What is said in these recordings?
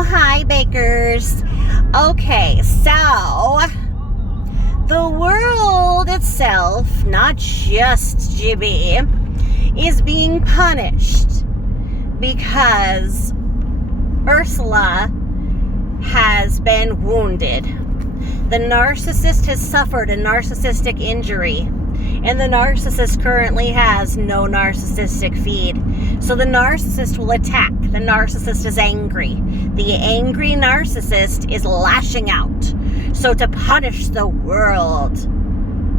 Oh, hi, bakers. Okay, so the world itself, not just GB, is being punished because Ursula has been wounded. The narcissist has suffered a narcissistic injury, and the narcissist currently has no narcissistic feed. So the narcissist will attack. The narcissist is angry. The angry narcissist is lashing out. So to punish the world,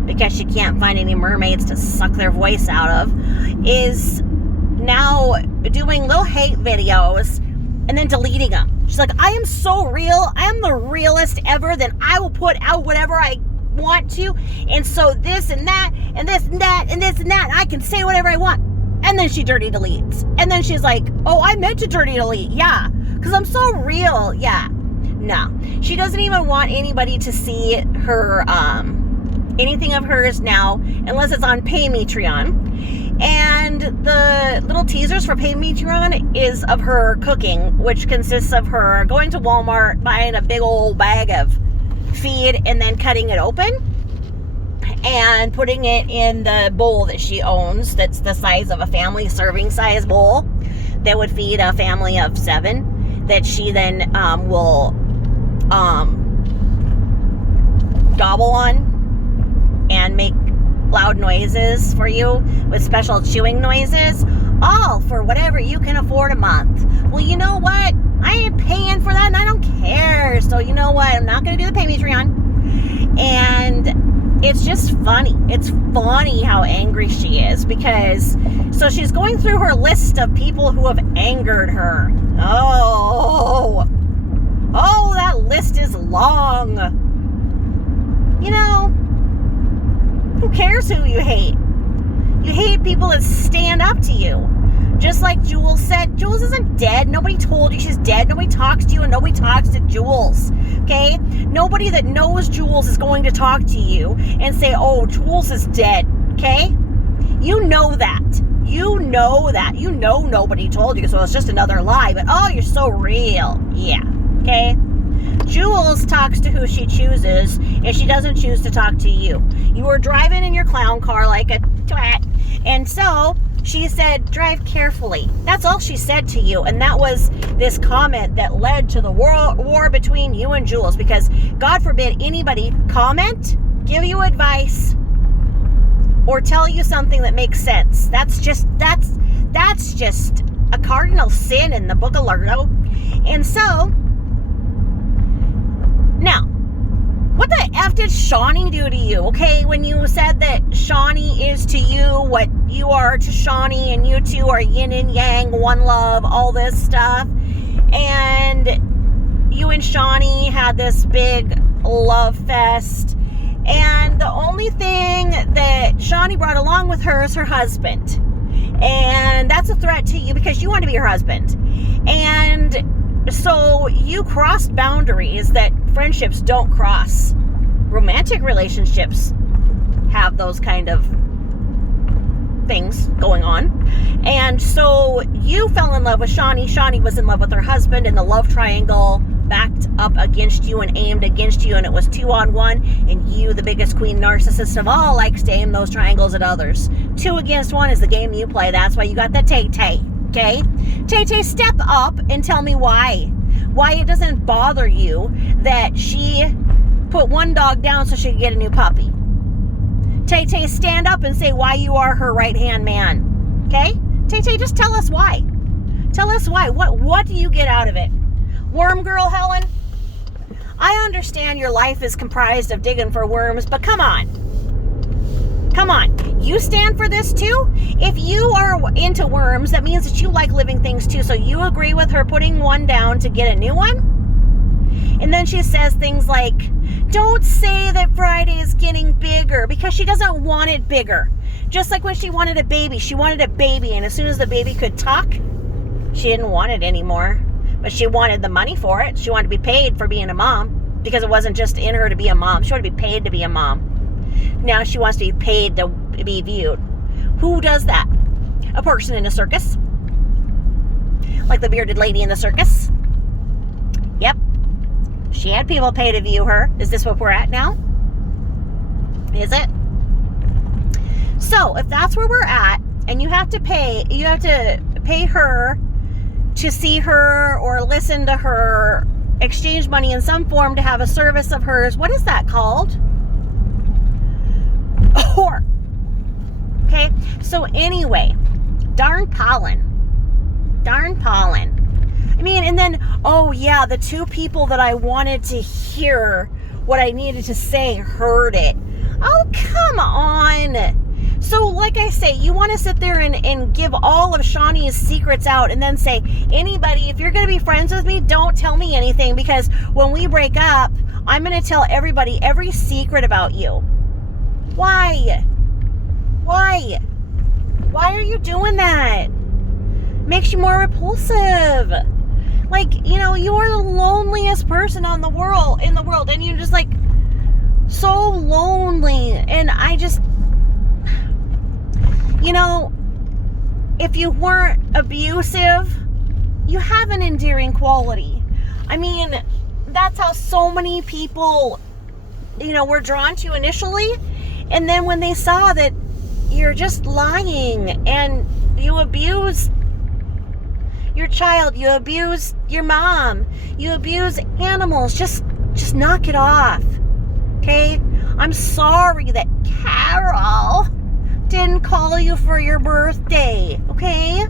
because she can't find any mermaids to suck their voice out of, is now doing little hate videos and then deleting them. She's like, I am so real. I am the realest ever. Then I will put out whatever I want to. And so this and that, and this and that, and this and that. I can say whatever I want. And then she dirty deletes. And then she's like, oh, I meant to dirty delete. Yeah. Because I'm so real. Yeah. No. She doesn't even want anybody to see her, anything of hers now, unless it's on Paymetreon. And the little teasers for Paymetreon is of her cooking, which consists of her going to Walmart, buying a big old bag of feed, and then cutting it open and putting it in the bowl that she owns that's the size of a family serving size bowl that would feed a family of 7, that she then will gobble on and make loud noises for you with special chewing noises, all for whatever you can afford a month. Well, you know what? I ain't paying for that, and I don't care. So you know what? I'm not going to do the Paymetreon. And it's just funny. It's funny how angry she is, because so she's going through her list of people who have angered her. Oh, that list is long. You know, who cares who you hate? You hate people that stand up to you. Just like Jools said, Jools isn't dead. Nobody told you she's dead. Nobody talks to you, and nobody talks to Jools. Okay? Nobody that knows Jools is going to talk to you and say, oh, Jools is dead. Okay? You know that. You know that. You know nobody told you, so it's just another lie. But, oh, you're so real. Yeah. Okay? Jools talks to who she chooses, and she doesn't choose to talk to you. You were driving in your clown car like a twat, and so she said, drive carefully. That's all she said to you, and that was this comment that led to the war between you and Jools, because God forbid anybody comment, give you advice, or tell you something that makes sense. That's just a cardinal sin in the book of Lardo. And so now, what the F did Shawnee do to you? Okay, when you said that Shawnee is to you what you are to Shawnee, and you two are yin and yang, one love, all this stuff. And you and Shawnee had this big love fest. And the only thing that Shawnee brought along with her is her husband. And that's a threat to you because you want to be her husband. And so you crossed boundaries that friendships don't cross. Romantic relationships have those kind of things going on. And so you fell in love with Shawnee. Shawnee was in love with her husband, and the love triangle backed up against you and aimed against you, and it was 2-on-1, and you, the biggest queen narcissist of all, likes to aim those triangles at others. 2 against 1 is the game you play. That's why you got the Tay-Tay. Okay? Tay-Tay, step up and tell me why. Why it doesn't bother you that she put one dog down so she could get a new puppy. Tay-Tay, stand up and say why you are her right-hand man. Okay? Tay-Tay, just tell us why. Tell us why. What do you get out of it? Worm girl Helen? I understand your life is comprised of digging for worms, but come on. Come on. You stand for this too? If you are into worms, that means that you like living things too. So you agree with her putting one down to get a new one? And then she says things like, don't say that Friday is getting bigger, because she doesn't want it bigger. Just like when she wanted a baby. She wanted a baby, and as soon as the baby could talk, she didn't want it anymore. But she wanted the money for it. She wanted to be paid for being a mom, because it wasn't just in her to be a mom. She wanted to be paid to be a mom. Now she wants to be paid to be viewed. Who does that? A person in a circus. Like the bearded lady in the circus. Yep. She had people pay to view her. Is this what we're at now? Is it? So if that's where we're at, and you have to pay her to see her or listen to her, exchange money in some form to have a service of hers. What is that called? A whore. Okay, so anyway, darn pollen. I mean, and then, oh yeah, the two people that I wanted to hear what I needed to say heard it. Oh, come on. So like I say, you want to sit there and give all of Shawnee's secrets out and then say, anybody, if you're going to be friends with me, don't tell me anything, because when we break up, I'm going to tell everybody every secret about you. Why? Why are you doing that? Makes you more repulsive. Like, you know, you are the loneliest person in the world, and you're just like so lonely. And I just, you know, if you weren't abusive, you have an endearing quality. I mean, that's how so many people, you know, were drawn to you initially. And then when they saw that you're just lying and you abuse your child, you abuse your mom, you abuse animals, just knock it off. Okay? I'm sorry that Carol didn't call you for your birthday. Okay?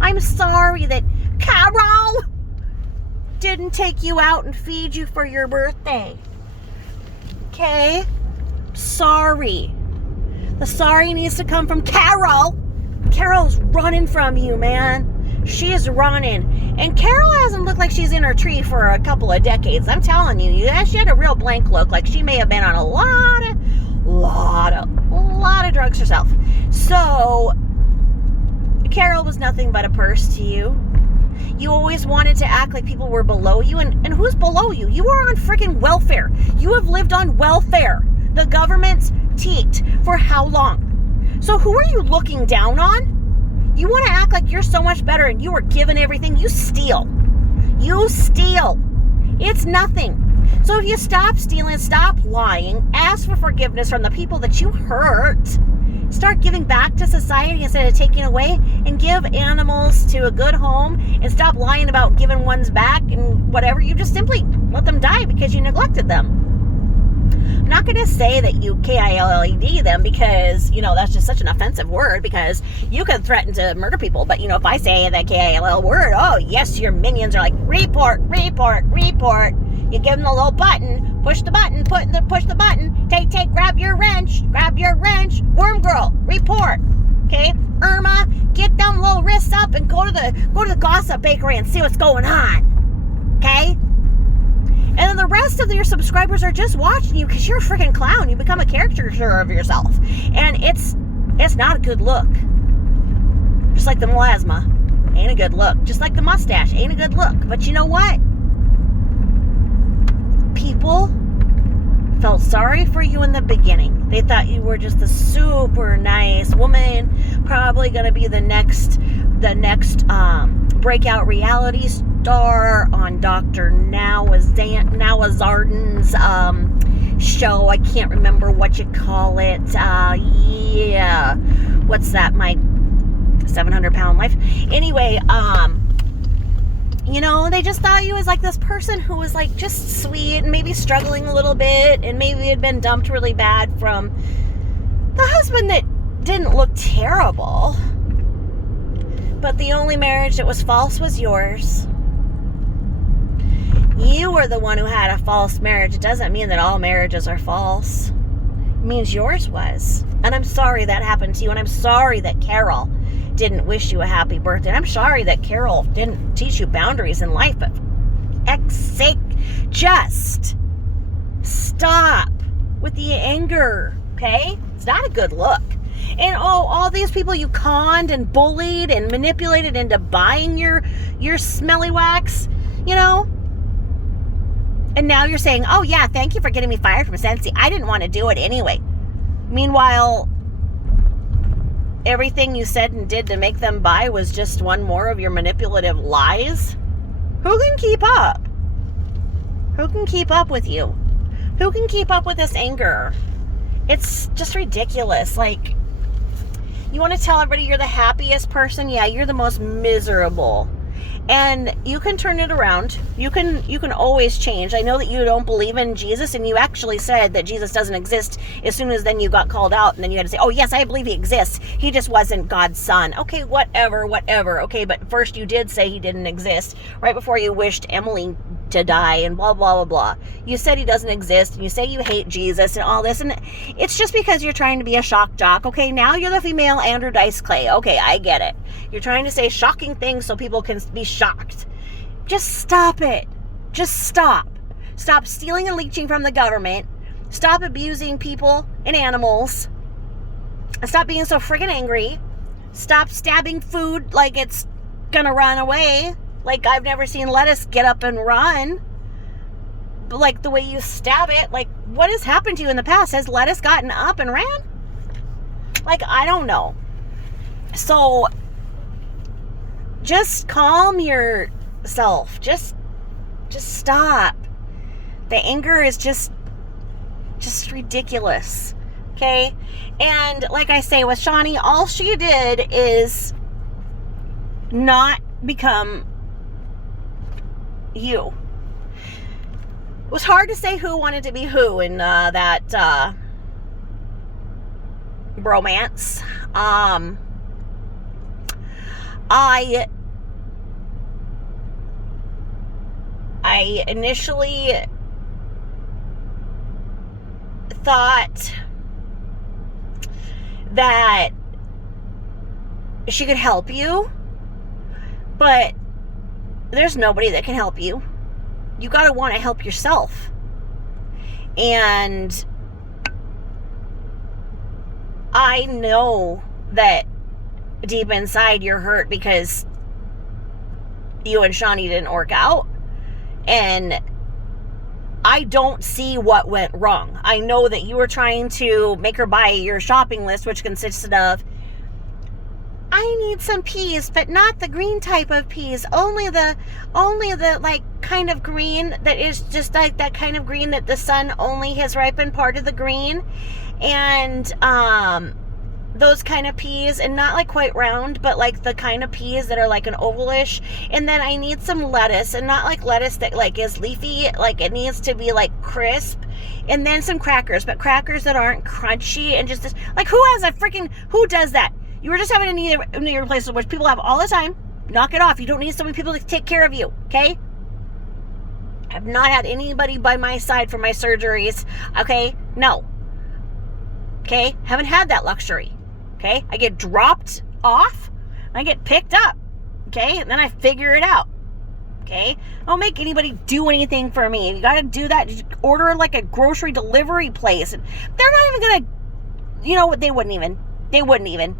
I'm sorry that Carol didn't take you out and feed you for your birthday. Okay? Sorry. The sorry needs to come from Carol. Carol's running from you, man. She is running. And Carol hasn't looked like she's in her tree for a couple of decades. I'm telling you, she had a real blank look. Like she may have been on a lot of drugs herself. So, Carol was nothing but a purse to you. You always wanted to act like people were below you. And who's below you? You are on freaking welfare. You have lived on welfare. The government's teat for how long? So who are you looking down on? You want to act like you're so much better and you were given everything. You steal. It's nothing. So if you stop stealing, stop lying, ask for forgiveness from the people that you hurt, start giving back to society instead of taking away, and give animals to a good home, and stop lying about giving ones back and whatever. You just simply let them die because you neglected them. I'm not going to say that you KILLED them, because, you know, that's just such an offensive word, because you could threaten to murder people. But, you know, if I say that KILL word, oh, yes, your minions are like, report. You give them the little button, push the button, push the button, take, grab your wrench, worm girl, report. Okay, Irma, get them little wrists up and go to the gossip bakery and see what's going on. Okay? And then the rest of your subscribers are just watching you because you're a freaking clown. You become a caricature of yourself. And it's not a good look. Just like the melasma. Ain't a good look. Just like the mustache. Ain't a good look. But you know what? People felt sorry for you in the beginning. They thought you were just a super nice woman. Probably going to be the next breakout reality star on Dr. Nawazardan's show. I can't remember what you call it. Yeah. What's that? My 700-pound life. Anyway, you know, they just thought you was like this person who was like just sweet and maybe struggling a little bit, and maybe had been dumped really bad from the husband that didn't look terrible. But the only marriage that was false was yours. You were the one who had a false marriage. It doesn't mean that all marriages are false. It means yours was. And I'm sorry that happened to you. And I'm sorry that Carol didn't wish you a happy birthday. And I'm sorry that Carol didn't teach you boundaries in life. But for X's sake, just stop with the anger, okay? It's not a good look. And all these people you conned and bullied and manipulated into buying your smelly wax, you know? And now you're saying, oh yeah, thank you for getting me fired from Sensi. I didn't want to do it anyway. Meanwhile, everything you said and did to make them buy was just one more of your manipulative lies. Who can keep up? Who can keep up with you? Who can keep up with this anger? It's just ridiculous. Like, you want to tell everybody you're the happiest person? Yeah, you're the most miserable. And you can turn it around. You can always change. I know that you don't believe in Jesus, and you actually said that Jesus doesn't exist as soon as then you got called out, and then you had to say, oh yes, I believe he exists. He just wasn't God's son. Okay, whatever. Okay, but first you did say he didn't exist right before you wished Emily to die and blah, blah, blah, blah. You said he doesn't exist, and you say you hate Jesus and all this, and it's just because you're trying to be a shock jock. Okay, now you're the female Andrew Dice Clay. Okay, I get it. You're trying to say shocking things so people can be shocked. Just stop it. Just stop. Stop stealing and leeching from the government. Stop abusing people and animals. Stop being so freaking angry. Stop stabbing food like it's gonna run away. Like, I've never seen lettuce get up and run. But like the way you stab it, like, what has happened to you in the past? Has lettuce gotten up and ran? Like, I don't know. So, just calm yourself. Just stop. The anger is just ridiculous. Okay? And like I say with Shawnee, all she did is not become you. It was hard to say who wanted to be who in that bromance. I initially thought that she could help you, but there's nobody that can help you. You gotta want to help yourself. And I know that deep inside you're hurt because you and Shawnee didn't work out. And I don't see what went wrong. I know that you were trying to make her buy your shopping list, which consisted of, I need some peas, but not the green type of peas. Only the like kind of green that is just like that kind of green that the sun only has ripened part of the green. And those kind of peas, and not like quite round, but like the kind of peas that are like an ovalish. And then I need some lettuce, and not like lettuce that like is leafy, like it needs to be like crisp. And then some crackers, but crackers that aren't crunchy, and just this, like, who does that? You were just having a knee replacement, which people have all the time. Knock it off. You don't need so many people to take care of you, okay? I've not had anybody by my side for my surgeries, okay? No. Okay? Haven't had that luxury. Okay? I get dropped off, I get picked up, okay? And then I figure it out, okay? I don't make anybody do anything for me. If you got to do that, just order like a grocery delivery place. And they're not even going to, you know what, they wouldn't even,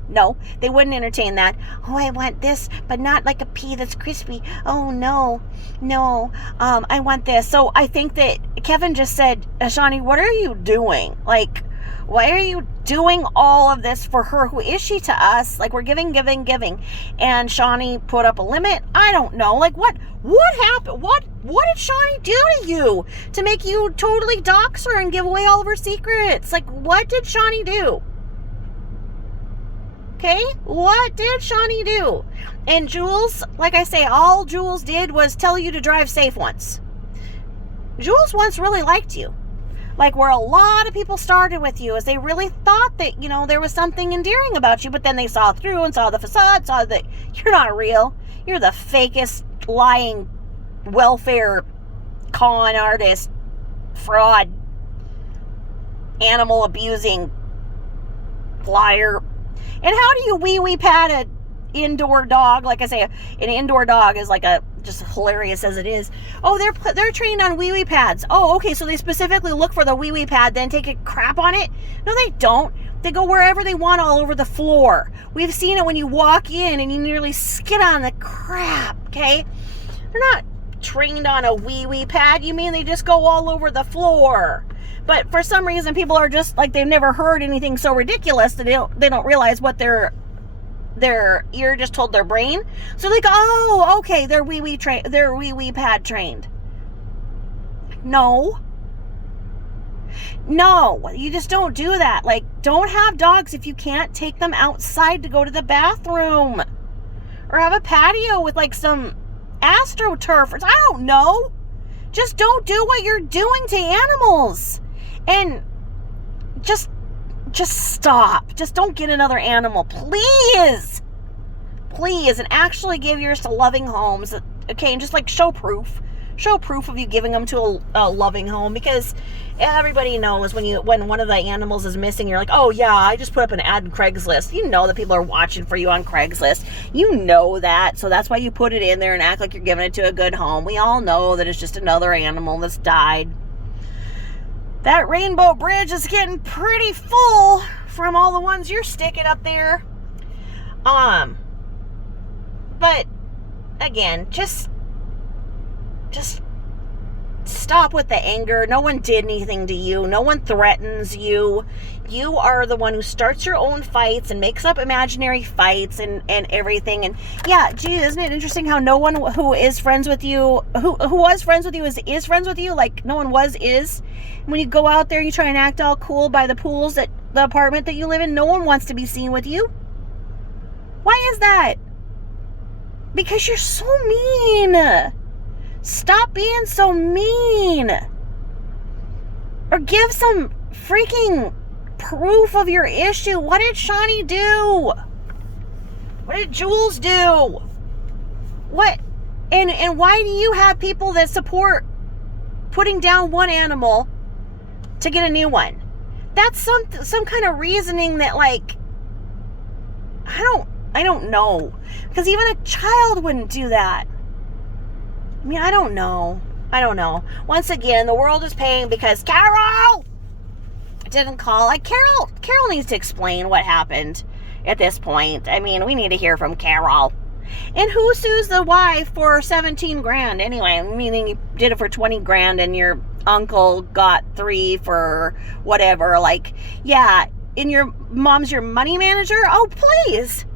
no, they wouldn't entertain that. Oh, I want this, but not like a pea that's crispy. Oh, no, I want this. So I think that Kevin just said, Shawnee, what are you doing? Like, why are you doing all of this for her? Who is she to us? Like, we're giving. And Shawnee put up a limit. I don't know. Like, what happened? What did Shawnee do to you to make you totally dox her and give away all of her secrets? Like, what did Shawnee do? Okay? What did Shawnee do? And Jools, like I say, all Jools did was tell you to drive safe once. Jools once really liked you. Like, where a lot of people started with you is they really thought that, you know, there was something endearing about you, but then they saw through and saw the facade, saw that you're not real. You're the fakest, lying, welfare, con artist, fraud, animal abusing, liar. And how do you wee pad an indoor dog? Like I say, an indoor dog is like just hilarious as it is. Oh, they're trained on wee pads. Oh, okay, so they specifically look for the wee pad, then take a crap on it? No, they don't. They go wherever they want all over the floor. We've seen it when you walk in and you nearly skid on the crap, okay? They're not trained on a wee pad. You mean they just go all over the floor? But for some reason, people are just like, they've never heard anything so ridiculous that they don't realize what their ear just told their brain. So they go, oh, okay, they're wee pad trained. No. No, you just don't do that. Like, don't have dogs if you can't take them outside to go to the bathroom. Or have a patio with like some AstroTurf. Or, I don't know. Just don't do what you're doing to animals. And just stop. Just don't get another animal. Please. Please. And actually give yours to loving homes. Okay, and just like show proof. Show proof of you giving them to a loving home, because everybody knows when one of the animals is missing, you're like, oh yeah, I just put up an ad on Craigslist. You know that people are watching for you on Craigslist. You know that, so that's why you put it in there and act like you're giving it to a good home. We all know that it's just another animal that's died. That Rainbow Bridge is getting pretty full from all the ones you're sticking up there. But again, just stop with the anger. No one did anything to you. No one threatens you. You are the one who starts your own fights and makes up imaginary fights and everything. And yeah, gee, isn't it interesting how no one who is friends with you, who was friends with you is friends with you? Like, no one is. When you go out there, you try and act all cool by the pools at the apartment that you live in, no one wants to be seen with you. Why is that? Because you're so mean. Stop being so mean. Or give some freaking proof of your issue. What did Shawnee do? What did Jools do? What? And why do you have people that support putting down one animal to get a new one? That's some kind of reasoning that, like, I don't know. Because even a child wouldn't do that. I mean, I don't know. Once again, the world is paying because Carol didn't call. Like, Carol needs to explain what happened at this point. I mean, we need to hear from Carol. And who sues the wife for 17 grand anyway? Meaning you did it for 20 grand and your uncle got 3 for whatever. Like, yeah, and your mom's your money manager? Oh, please.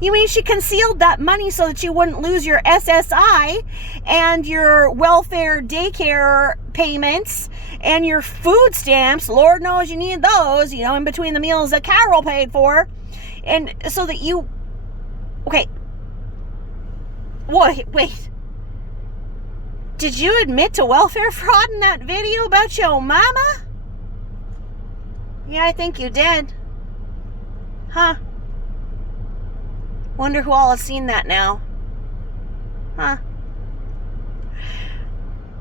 You mean she concealed that money so that you wouldn't lose your SSI and your welfare daycare payments and your food stamps? Lord knows you need those, in between the meals that Carol paid for. And so that you... Okay. Wait. Did you admit to welfare fraud in that video about your mama? Yeah, I think you did. Huh. Wonder who all has seen that now. Huh.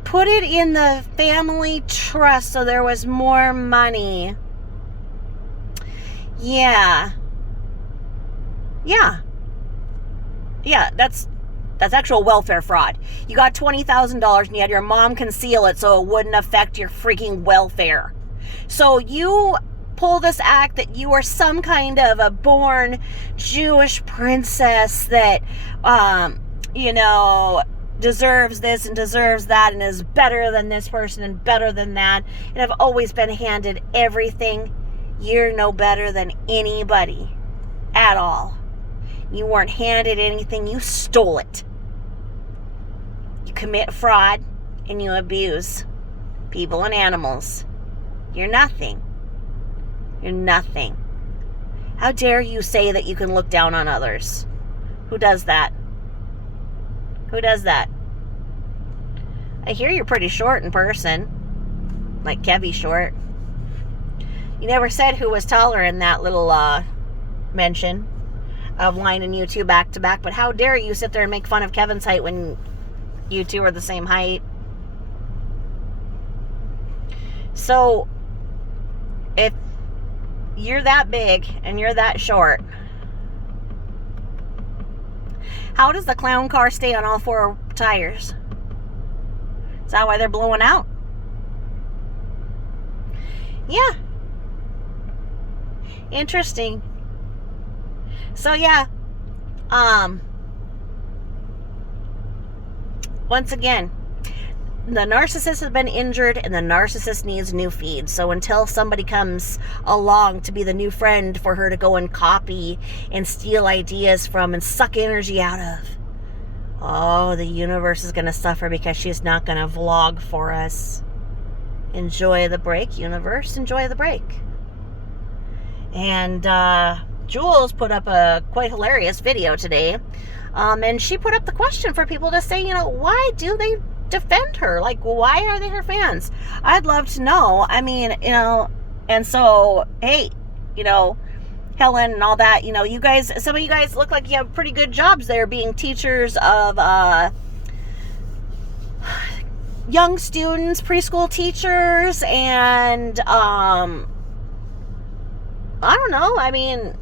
Put it in the family trust so there was more money. Yeah, that's actual welfare fraud. You got $20,000 and you had your mom conceal it so it wouldn't affect your freaking welfare. So you pull this act that you are some kind of a born Jewish princess that, deserves this and deserves that and is better than this person and better than that and have always been handed everything. You're no better than anybody at all. You weren't handed anything. You stole it. You commit fraud and you abuse people and animals. You're nothing. You're nothing. How dare you say that you can look down on others? Who does that? Who does that? I hear you're pretty short in person. Like Kevy short. You never said who was taller in that little mention of lining you two back to back, but how dare you sit there and make fun of Kevin's height when you two are the same height? So, if you're that big and you're that short, how does the clown car stay on all 4 tires? Is that why they're blowing out? Yeah. Interesting. So yeah, once again, the narcissist has been injured and the narcissist needs new feeds. So until somebody comes along to be the new friend for her to go and copy and steal ideas from and suck energy out of, oh, the universe is going to suffer because she's not going to vlog for us. Enjoy the break, universe. Enjoy the break. And Jools put up a quite hilarious video today. And she put up the question for people to say, why do they defend her? Like, why are they her fans? I'd love to know. I mean, and so, hey, Helen and all that, you guys, some of you guys look like you have pretty good jobs there being teachers of young students, preschool teachers, and I don't know, I mean,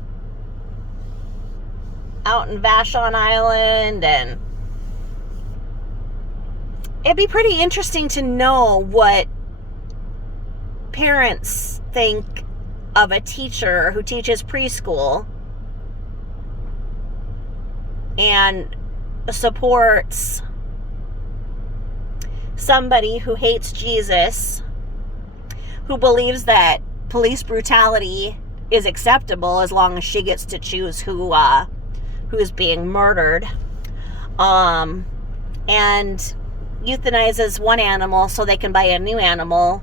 out in Vashon Island, and it'd be pretty interesting to know what parents think of a teacher who teaches preschool and supports somebody who hates Jesus, who believes that police brutality is acceptable as long as she gets to choose who's being murdered, and euthanizes one animal so they can buy a new animal,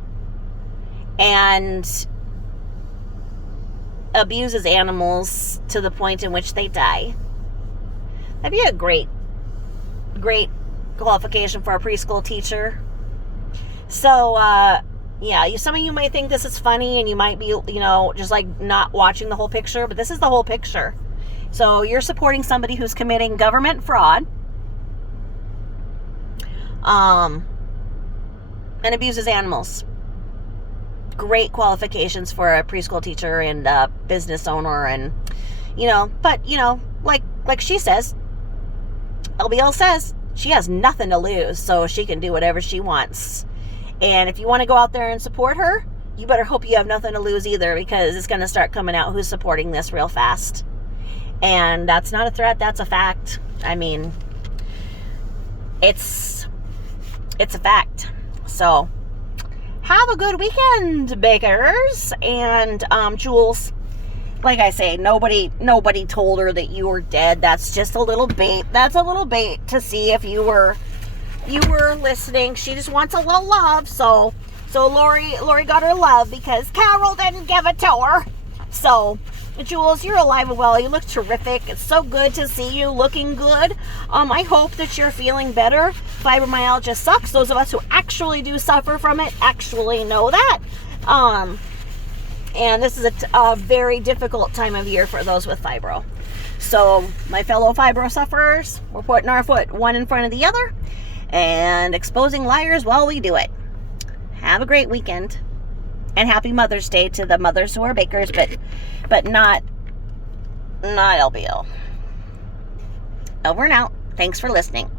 and abuses animals to the point in which they die. That'd be a great qualification for a preschool teacher. So, some of you might think this is funny, and you might be, just like not watching the whole picture, but this is the whole picture. So you're supporting somebody who's committing government fraud, and abuses animals. Great qualifications for a preschool teacher and a business owner, and but like she says, LBL says she has nothing to lose, so she can do whatever she wants. And if you want to go out there and support her, you better hope you have nothing to lose either, because it's going to start coming out who's supporting this real fast. And that's not a threat, that's a fact. I mean, it's a fact. So have a good weekend, bakers. And Jools, like I say, nobody told her that you were dead. That's just a little bait. That's a little bait to see if you were listening. She just wants a little love. So Lori got her love because Carol didn't give it to her. So Jools, you're alive and well. You look terrific. It's so good to see you looking good. I hope that you're feeling better. Fibromyalgia sucks. Those of us who actually do suffer from it actually know that. And this is a very difficult time of year for those with fibro. So my fellow fibro sufferers, we're putting our foot one in front of the other and exposing liars while we do it. Have a great weekend. And happy Mother's Day to the mothers who are bakers, but not LBL. Over and out. Thanks for listening.